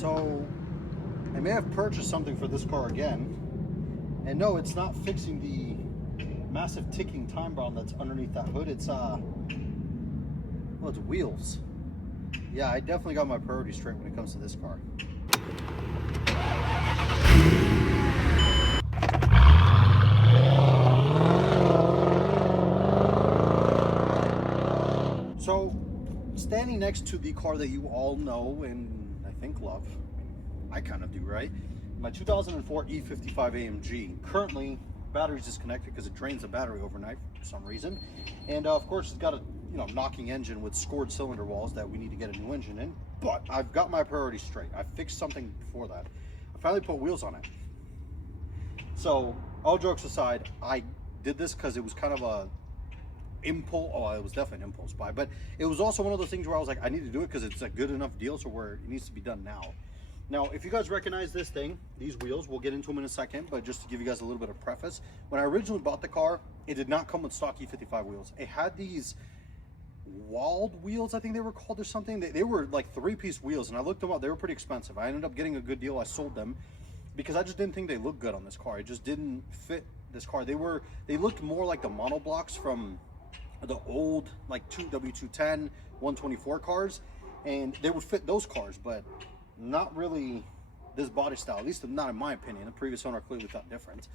So I may have purchased something for this car again, and no, it's not fixing the massive ticking time bomb that's underneath that hood. It's well, it's wheels. Yeah, I definitely got my priorities straight when it comes to this car. So, standing next to the car that you all know and I think love, I kind of do, right? My 2004 E55 AMG. Currently, battery's disconnected because it drains the battery overnight for some reason, and of course it's got a knocking engine with scored cylinder walls that we need to get a new engine in. But I've got my priorities straight. I fixed something before that. I finally put wheels on it. So all jokes aside, I did this because it was kind of a impulse. Oh, it was definitely an impulse buy, but it was also one of those things where I was like, I need to do it because it's a good enough deal to where it needs to be done now. Now, if you guys recognize this thing, these wheels, we'll get into them in a second, but just to give you guys a little bit of preface, when I originally bought the car, it did not come with stock E55 wheels. It had these walled wheels, I think they were called, or something. They were like 3-piece wheels, and I looked them up. They were pretty expensive. I ended up getting a good deal. I sold them because I just didn't think they looked good on this car. It just didn't fit this car. They looked more like the monoblocks from the old like W210 124 cars, and they would fit those cars, but not really this body style, at least not in my opinion. The previous owner clearly thought different.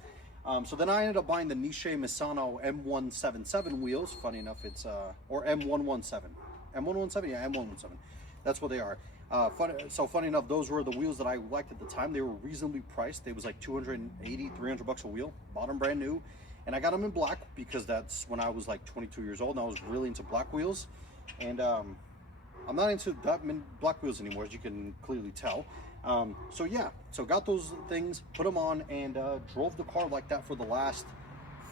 So then I ended up buying the Misano M177 wheels. Funny enough, it's or M117, M117, yeah, M117. That's what they are. Funny enough, those were the wheels that I liked at the time. They were reasonably priced. They was like 280, 300 bucks a wheel. Bought them brand new, and I got them in black because that's when I was like 22 years old, and I was really into black wheels. And I'm not into that many black wheels anymore, as you can clearly tell. So yeah, so got those things, put them on, and drove the car like that for the last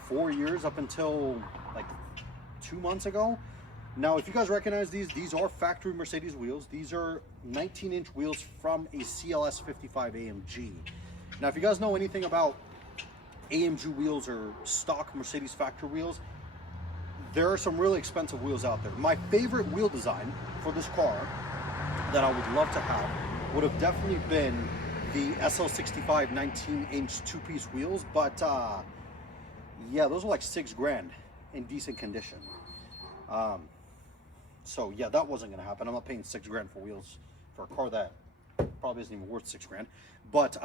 4 years up until like 2 months ago. Now, if you guys recognize these are factory Mercedes wheels. These are 19-inch wheels from a CLS 55 AMG. Now, if you guys know anything about AMG wheels or stock Mercedes factory wheels, there are some really expensive wheels out there. My favorite wheel design for this car that I would love to have would have definitely been the SL65 19-inch 2-piece wheels, but yeah, those are like $6,000 in decent condition. So yeah, that wasn't gonna happen. I'm not paying $6,000 for wheels for a car that probably isn't even worth $6,000. But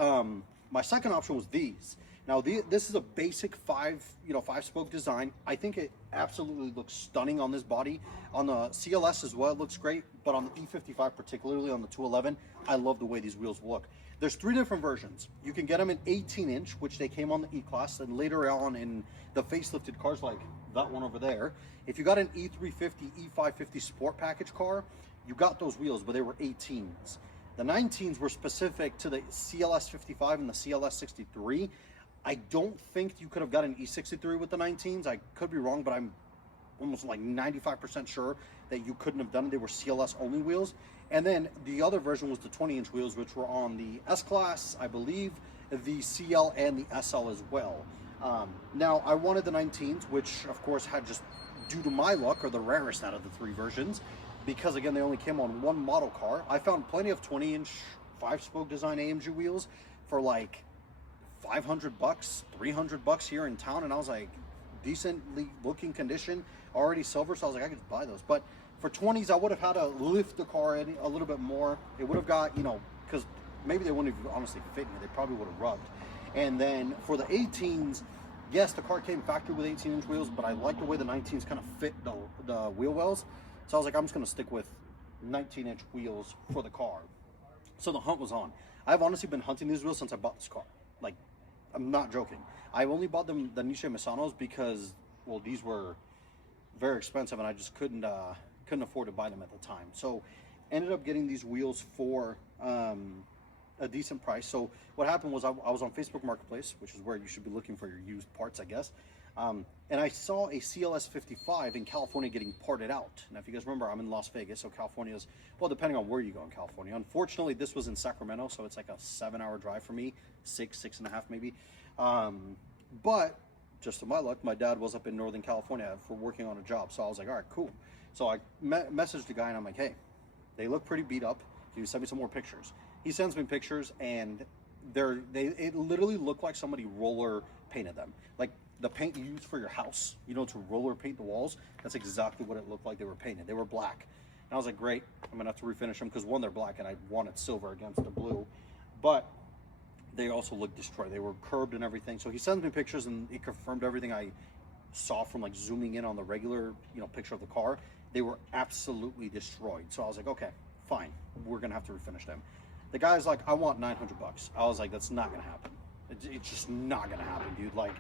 my second option was these. Now this is a basic 5-spoke design. I think it absolutely looks stunning on this body. On the CLS as well, it looks great, but on the E55, particularly on the 211, I love the way these wheels look. There's 3 different versions. You can get them in 18-inch, which they came on the E-Class, and later on in the facelifted cars like that one over there. If you got an E350, E550 Sport package car, you got those wheels, but they were 18s. The 19s were specific to the CLS 55 and the CLS 63. I don't think you could have got an E63 with the 19s. I could be wrong, but I'm almost like 95% sure that you couldn't have done it. They were CLS only wheels. And then the other version was the 20-inch wheels, which were on the S-Class, I believe, the CL and the SL as well. Now, I wanted the 19s, which of course had, just due to my luck, are the rarest out of the 3 versions, because again, they only came on one model car. I found plenty of 20-inch 5-spoke design AMG wheels for like 500 bucks, 300 bucks here in town, and I was like, decently looking condition, already silver, so I was like, I could buy those. But for 20s, I would have had to lift the car a little bit more. It would have got, because maybe they wouldn't have honestly fit me. They probably would have rubbed. And then for the 18s, yes, the car came factory with 18-inch wheels, but I like the way the 19s kind of fit the wheel wells. So I was like, I'm just going to stick with 19-inch wheels for the car. So the hunt was on. I've honestly been hunting these wheels since I bought this car. Like, I'm not joking. I only bought them, the Misanos, because, well, these were very expensive and I just couldn't afford to buy them at the time. So ended up getting these wheels for a decent price. So what happened was I was on Facebook Marketplace, which is where you should be looking for your used parts, I guess. And I saw a CLS 55 in California getting parted out. Now, if you guys remember, I'm in Las Vegas, so California is, well, depending on where you go in California. Unfortunately, this was in Sacramento, so it's like a 7-hour drive for me, 6.5 maybe. But just to my luck, my dad was up in Northern California for working on a job. So I was like, all right, cool. So I messaged the guy and I'm like, hey, they look pretty beat up. Can you send me some more pictures? He sends me pictures, and it literally looked like somebody roller painted them. Like the paint you use for your house, you know, to roller paint the walls. That's exactly what it looked like they were painted. They were black. And I was like, great, I'm gonna have to refinish them because one, they're black, and I wanted silver against the blue. But they also looked destroyed. They were curved and everything. So he sends me pictures, and it confirmed everything I saw from like zooming in on the regular, you know, picture of the car. They were absolutely destroyed. So I was like, okay, fine, we're gonna have to refinish them. The guy's like, I want 900 bucks. I was like, that's not gonna happen. It's just not gonna happen, dude. Like,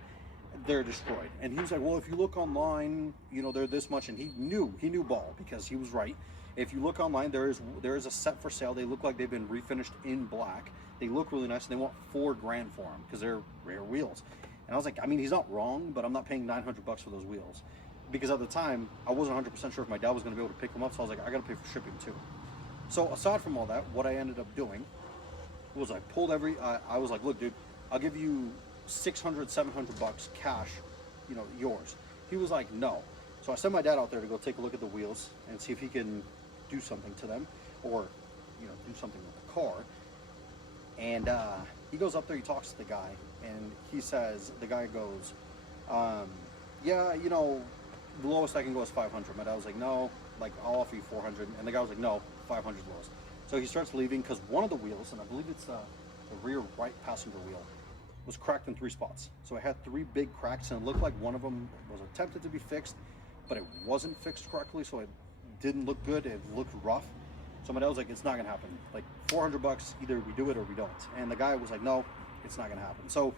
they're destroyed. And he was like, well, if you look online, you know, they're this much. And he knew ball, because he was right. If you look online, there is a set for sale. They look like they've been refinished in black. They look really nice, and they want $4 grand for them because they're rare wheels. And I was like, I mean, he's not wrong, but I'm not paying 900 bucks for those wheels. Because at the time, I wasn't 100% sure if my dad was going to be able to pick them up, so I was like, I got to pay for shipping too. So aside from all that, what I ended up doing was I pulled I was like, look, dude, I'll give you 600, 700 bucks cash, you know, yours. He was like, no. So I sent my dad out there to go take a look at the wheels and see if he can do something to them, or, you know, do something with the car. And he goes up there, he talks to the guy, and he says, the guy goes, yeah, you know, the lowest I can go is 500. My dad was like, no, like, I'll offer you 400. And the guy was like, no, 500 lowest. So he starts leaving, because one of the wheels, and I believe it's the rear right passenger wheel, was cracked in 3 spots. So it had 3 big cracks, and it looked like one of them was attempted to be fixed, but it wasn't fixed correctly, so it didn't look good. It looked rough. So my dad was like, it's not gonna happen. Like, 400 bucks, either we do it or we don't. And the guy was like, no, it's not gonna happen. So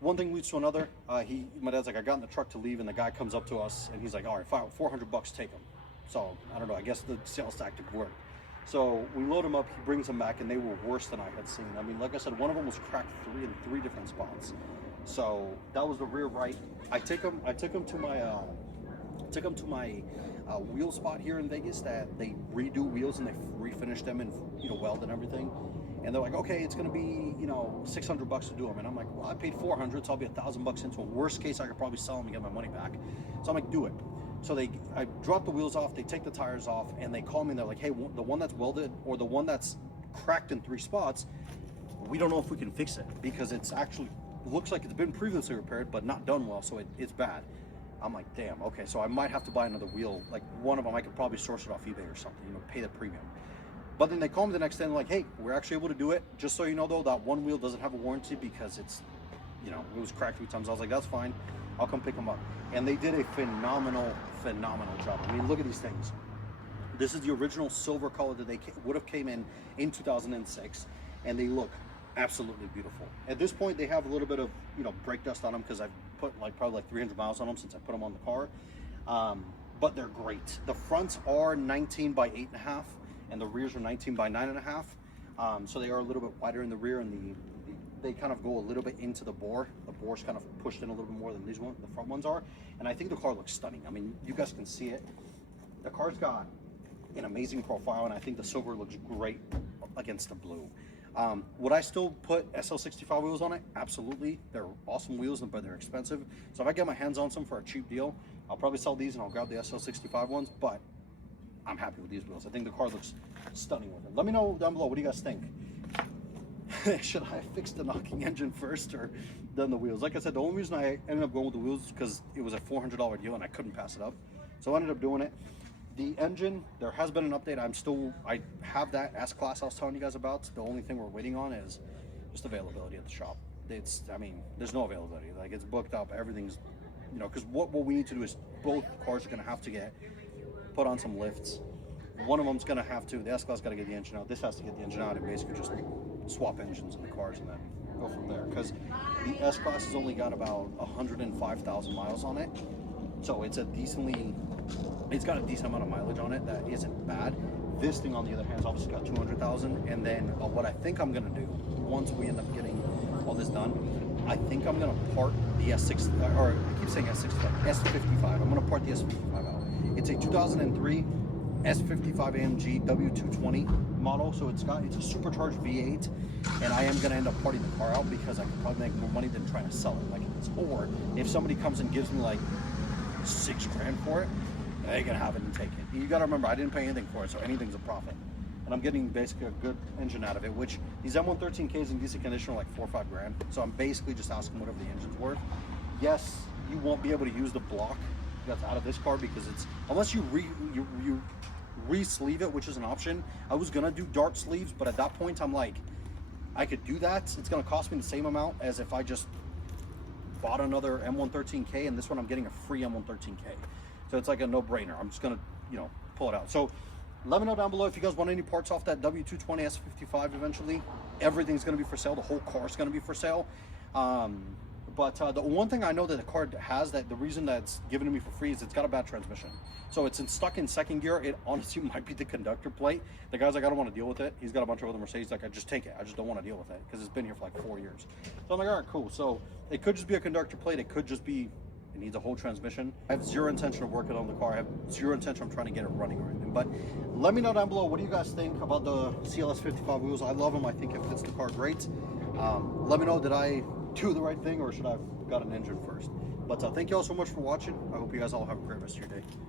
one thing leads to another. My dad's like, I got in the truck to leave, and the guy comes up to us, and he's like, all right, fine, 400 bucks, take him. So I don't know, I guess the sales tactic worked. So we load him up, he brings them back, and they were worse than I had seen. I mean, like I said, one of them was cracked in three different spots. So that was the rear right. I took him to my wheel spot here in Vegas that they redo wheels and they refinish them and, you know, weld and everything. And they're like, okay, it's gonna be, you know, 600 bucks to do them. And I'm like, well, I paid 400, so I'll be $1,000 into them. Worst case, I could probably sell them and get my money back. So I'm like, do it. So I drop the wheels off, they take the tires off, and they call me and they're like, hey, the one that's welded or the one that's cracked in 3 spots, we don't know if we can fix it because it's actually looks like it's been previously repaired, but not done well, so it's bad. I'm like, damn, okay, so I might have to buy another wheel. Like, one of them, I could probably source it off eBay or something, you know, pay the premium. But then they call me the next day and they're like, hey, we're actually able to do it. Just so you know, though, that one wheel doesn't have a warranty because it's, you know, it was cracked 3 times. I was like, that's fine. I'll come pick them up. And they did a phenomenal job. I mean, look at these things. This is the original silver color that they would have came in 2006, and they look absolutely beautiful. At this point, they have a little bit of, you know, brake dust on them because I've put probably 300 miles on them since I put them on the car. But they're great. The fronts are 19 by 8.5, and the rears are 19 by 9.5. So they are a little bit wider in the rear, and they kind of go a little bit into the bore. The bore's kind of pushed in a little bit more than the front ones are. And I think the car looks stunning. I mean, you guys can see it. The car's got an amazing profile, and I think the silver looks great against the blue. Would I still put SL65 wheels on it? Absolutely. They're awesome wheels, but they're expensive. So if I get my hands on some for a cheap deal, I'll probably sell these and I'll grab the SL65 ones, but I'm happy with these wheels. I think the car looks stunning with it. Let me know down below, what do you guys think? Should I fix the knocking engine first or done the wheels? Like I said, the only reason I ended up going with the wheels is because it was a $400 deal and I couldn't pass it up. So I ended up doing it. The engine, there has been an update. I have that S-Class I was telling you guys about. The only thing we're waiting on is just availability at the shop. I mean, there's no availability. Like, it's booked up. Everything's, you know, because what we need to do is both cars are going to have to get put on some lifts. One of them's going to have to, the S-Class got to get the engine out. This has to get the engine out and basically just swap engines in the cars and then go from there. Because the S-Class has only got about 105,000 miles on it. So it's got a decent amount of mileage on it that isn't bad. This thing, on the other hand, has obviously got 200,000. And then what I think I'm gonna do once we end up getting all this done, I think I'm gonna part the S6, or I keep saying S65, S55. I'm gonna part the S55 out. It's a 2003 S55 AMG W220 model, so it's a supercharged V8, and I am gonna end up parting the car out because I could probably make more money than trying to sell it like this. Or if somebody comes and gives me like $6 grand for it, they're gonna have it and take it. You gotta remember, I didn't pay anything for it, so anything's a profit. and I'm getting basically a good engine out of it, which these M113Ks in decent condition are like 4 or 5 grand. So I'm basically just asking whatever the engine's worth. Yes, you won't be able to use the block that's out of this car because it's, unless you re-sleeve it, which is an option. I was gonna do dart sleeves, but at that point I'm like, I could do that. It's gonna cost me the same amount as if I just bought another M113K, and this one I'm getting a free M113K. So it's like a no-brainer. I'm just gonna, you know, pull it out. So let me know down below if you guys want any parts off that W220 S55 eventually. Everything's gonna be for sale. The whole car is gonna be for sale. But the one thing I know that the car has, that the reason that it's given to me for free, is it's got a bad transmission. So it's stuck in second gear. It honestly might be the conductor plate. The guy's like, I don't want to deal with it. He's got a bunch of other Mercedes. Like, I just take it. I just don't want to deal with it because it's been here for like 4 years. So I'm like, all right, cool. So it could just be a conductor plate. It could just be, it needs a whole transmission. I have zero intention of working on the car. I have zero intention of trying to get it running or anything. But let me know down below, what do you guys think about the CLS 55 wheels? I love them. I think it fits the car great. Let me know, did I do the right thing, or should I have got an engine first? But thank you all so much for watching. I hope you guys all have a great rest of your day.